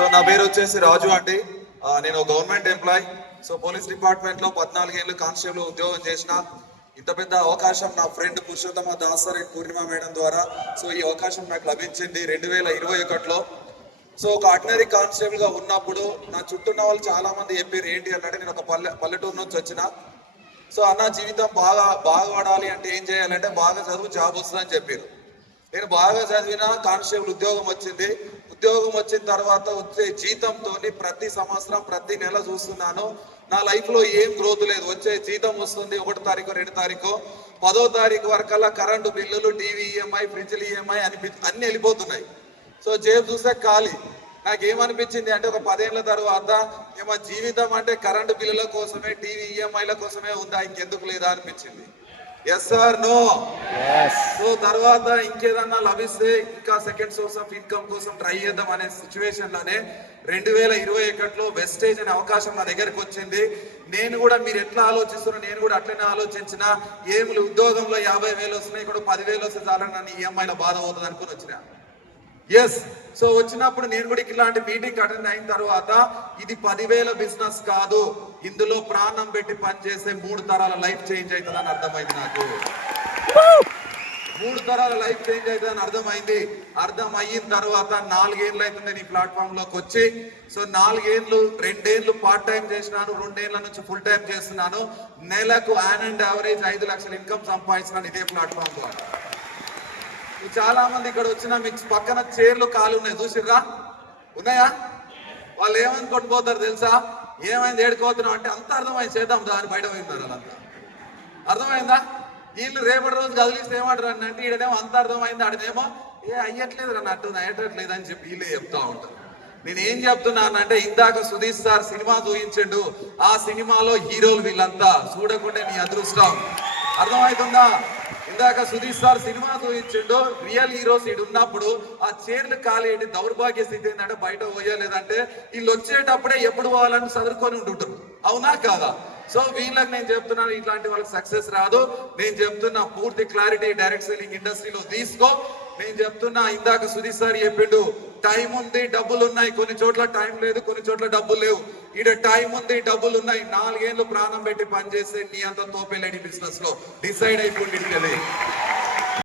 So నా పేరు వచ్చేసి రాజు అండి. నేను గవర్నమెంట్ ఎంప్లాయ్. సో పోలీస్ డిపార్ట్మెంట్లో పద్నాలుగేళ్ళు కానిస్టేబుల్ ఉద్యోగం చేసిన ఇంత పెద్ద అవకాశం నా friend Purushottama Dasar and Purnima madam ద్వారా. సో ఈ అవకాశం నాకు లభించింది రెండు వేల ఇరవై ఒకటిలో. సో ఒక ఆర్డినరీ కానిస్టేబుల్గా ఉన్నప్పుడు నా చుట్టూ ఉన్న వాళ్ళు చాలా మంది చెప్పారు ఏంటి అన్నట్టు నేను ఒక పల్లె పల్లెటూరు నుంచి వచ్చిన. సో అన్న జీవితం బాగా బాగుపడాలి అంటే ఏం చేయాలంటే బాగా చదువు జాబ్ వస్తుందని చెప్పారు. నేను బాగా చదివిన కానిస్టేబుల్ ఉద్యోగం వచ్చింది. ఉద్యోగం వచ్చిన తర్వాత వచ్చే జీతంతో ప్రతి సంవత్సరం ప్రతి నెల చూస్తున్నాను. నా లైఫ్లో ఏం గ్రోత్ లేదు. వచ్చే జీతం వస్తుంది ఒకటో తారీఖు రెండు తారీఖు. పదో తారీఖు వరకల్లా కరెంటు బిల్లులు టీవీ ఈఎంఐ ఫ్రిడ్జ్లు ఈఎంఐ అని అన్ని వెళ్ళిపోతున్నాయి. సో జేబు చూస్తే ఖాళీ. నాకేమనిపించింది అంటే ఒక పదేళ్ళ తర్వాత ఏమో జీవితం అంటే కరెంటు బిల్లుల కోసమే టీవీ ఈఎంఐల కోసమే ఉందా? ఇంకెందుకు లేదా అనిపించింది. ఎస్ సార్ నో తర్వాత ఇంకేదన్నా లభిస్తే ఇంకా సెకండ్ సోర్స్ ఆఫ్ ఇన్కమ్ కోసం ట్రై చేద్దాం అనే సిచ్యువేషన్లోనే రెండు వేల ఇరవై ఒకటిలో వెస్టేజ్ అనే అవకాశం నా దగ్గరకు వచ్చింది. నేను కూడా మీరు ఎట్లా ఆలోచిస్తున్నా నేను కూడా అట్లనే ఆలోచించిన ఏములు ఉద్యోగంలో యాభై వేలు వస్తున్నాయి ఇక్కడ పదివేలు వస్తే చాలని నన్ను ఈఎంఐలో బాధ అవుతుంది అనుకుని వచ్చిన. ఎస్ సో వచ్చినప్పుడు నేను కూడా ఇలాంటి మీటింగ్ అటెండ్ అయిన తర్వాత ఇది పదివేల బిజినెస్ కాదు ఇందులో ప్రాణం పెట్టి పనిచేసే మూడు తరాల లైఫ్ చేంజ్ అవుతుందని అర్థమైంది నాకు. మూడు తరాల లైఫ్ చేంజ్ అవుతుందని అర్థమైంది. అర్థం అయిన తర్వాత నాలుగేళ్ళు అవుతుంది నీ ప్లాట్ఫామ్లోకి వచ్చి. సో నాలుగేళ్ళు రెండేళ్ళు పార్ట్ టైం చేసినాను రెండేళ్ళ నుంచి ఫుల్ టైం చేస్తున్నాను. నెలకు యాన్ అండ్ యావరేజ్ ఐదు లక్షల ఇన్కమ్ సంపాదించినాను ఇదే ప్లాట్ఫామ్ ద్వారా చాలా మంది ఇక్కడ వచ్చిన మీకు పక్కన చైర్లు ఖాళీ ఉన్నాయి. చూసిర్రా? ఉన్నాయా? వాళ్ళు ఏమని కొట్టుపోతారు తెలుసా? ఏమైంది ఏడుకోతున్నాం అంటే అంత అర్థమైంది. చేద్దాం దాని బయట పోయినారు వాళ్ళంతా. అర్థమైందా? వీళ్ళు రేపటి రోజు కదిలిస్తే ఏమంటారు అని అంటే ఈడనేమో అంత అర్థమైంది ఆడనేమో ఏ అయ్యట్లేదు అన్నట్టు అయ్యట్లేదు అని చెప్పి వీళ్ళే చెప్తా ఉంటారు. నేను ఏం చెప్తున్నానంటే ఇందాక సుధీష్ సార్ సినిమా చూపించండు. ఆ సినిమాలో హీరోలు వీళ్ళంతా చూడకుండా నీ అదృష్టం. అర్థమవుతుందా? ఇందాక సుధీష్ సార్ సినిమా చూపించిండు రియల్ హీరోస్ ఇడు ఉన్నప్పుడు ఆ చీరలు కాలేటి దౌర్భాగ్య స్థితి ఏంటంటే బయట పోయలేదంటే వీళ్ళు వచ్చేటప్పుడే ఎప్పుడు పోవాలని చదువుకొని ఉంటుంటారు అవునా కాదా? సో వీళ్ళకి నేను చెప్తున్నాను ఇట్లాంటి వాళ్ళకి సక్సెస్ రాదు. నేను చెప్తున్నా పూర్తి క్లారిటీ డైరెక్ట్ సెల్లింగ్ ఇండస్ట్రీలో తీసుకో. నేను చెప్తున్నా ఇందాక సుధీర్ సార్ చెప్పిండు టైం ఉంది డబ్బులు ఉన్నాయి. కొన్ని చోట్ల టైం లేదు కొన్ని చోట్ల డబ్బులు లేవు. ఈడ టైం ఉంది డబ్బులు ఉన్నాయి. నాలుగేళ్ళు ప్రాణం పెట్టి పనిచేస్తే నీ అంత తోపేలేని బిజినెస్లో. డిసైడ్ అయిపోయింది